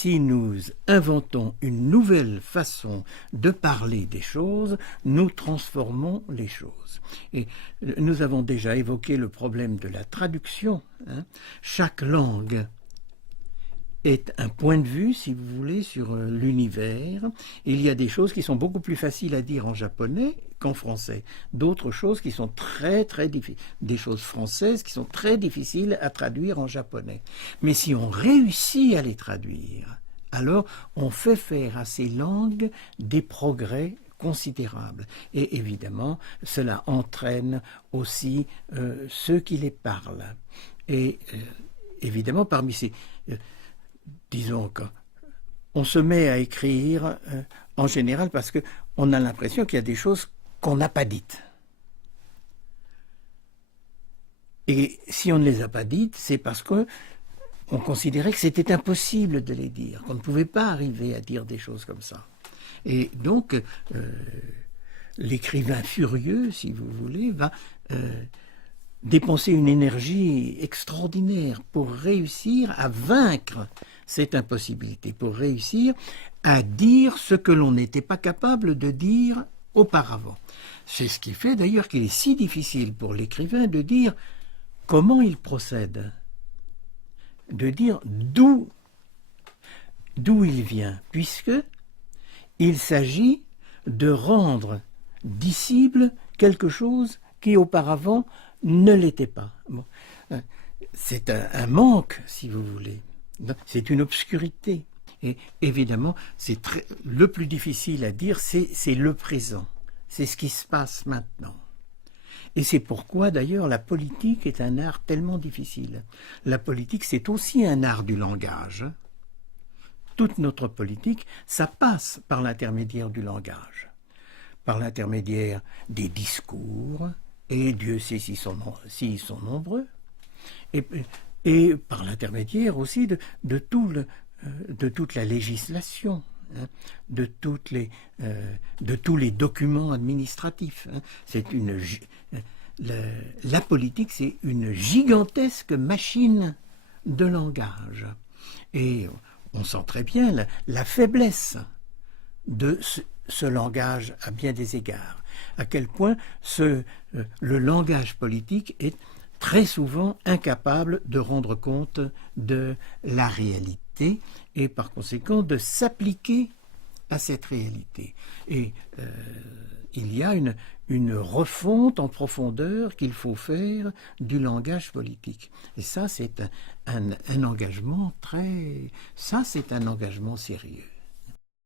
si nous inventons une nouvelle façon de parler des choses, nous transformons les choses. Et nous avons déjà évoqué le problème de la traduction. Chaque langue est un point de vue, si vous voulez, sur l'univers. Il y a des choses qui sont beaucoup plus faciles à dire en japonais qu'en français. D'autres choses qui sont très difficiles. Des choses françaises qui sont très difficiles à traduire en japonais. Mais si on réussit à les traduire, alors on fait faire à ces langues des progrès considérables. Et évidemment, cela entraîne aussi ceux qui les parlent. Et évidemment, parmi ces... disons qu'on se met à écrire en général parce qu'on a l'impression qu'il y a des choses qu'on n'a pas dites. Et si on ne les a pas dites, c'est parce qu'on considérait que c'était impossible de les dire, qu'on ne pouvait pas arriver à dire des choses comme ça. Et donc, l'écrivain furieux, si vous voulez, va dépenser une énergie extraordinaire pour réussir à vaincre cette impossibilité, pour réussir à dire ce que l'on n'était pas capable de dire auparavant. C'est ce qui fait d'ailleurs qu'il est si difficile pour l'écrivain de dire comment il procède, de dire d'où il vient, puisque il s'agit de rendre dissible quelque chose qui auparavant ne l'était pas. Bon. C'est un manque, si vous voulez. C'est une obscurité. Et évidemment, le plus difficile à dire, c'est le présent. C'est ce qui se passe maintenant. Et c'est pourquoi, d'ailleurs, la politique est un art tellement difficile. La politique, c'est aussi un art du langage. Toute notre politique, ça passe par l'intermédiaire du langage, par l'intermédiaire des discours, et Dieu sait s'ils sont nombreux, et par l'intermédiaire aussi de toute la législation, de tous les documents administratifs. La politique, c'est une gigantesque machine de langage. Et on sent très bien la faiblesse de ce langage à bien des égards. À quel point le langage politique est très souvent incapable de rendre compte de la réalité et par conséquent de s'appliquer à cette réalité. Et il y a une refonte en profondeur qu'il faut faire du langage politique. Et ça, c'est un engagement c'est un engagement sérieux.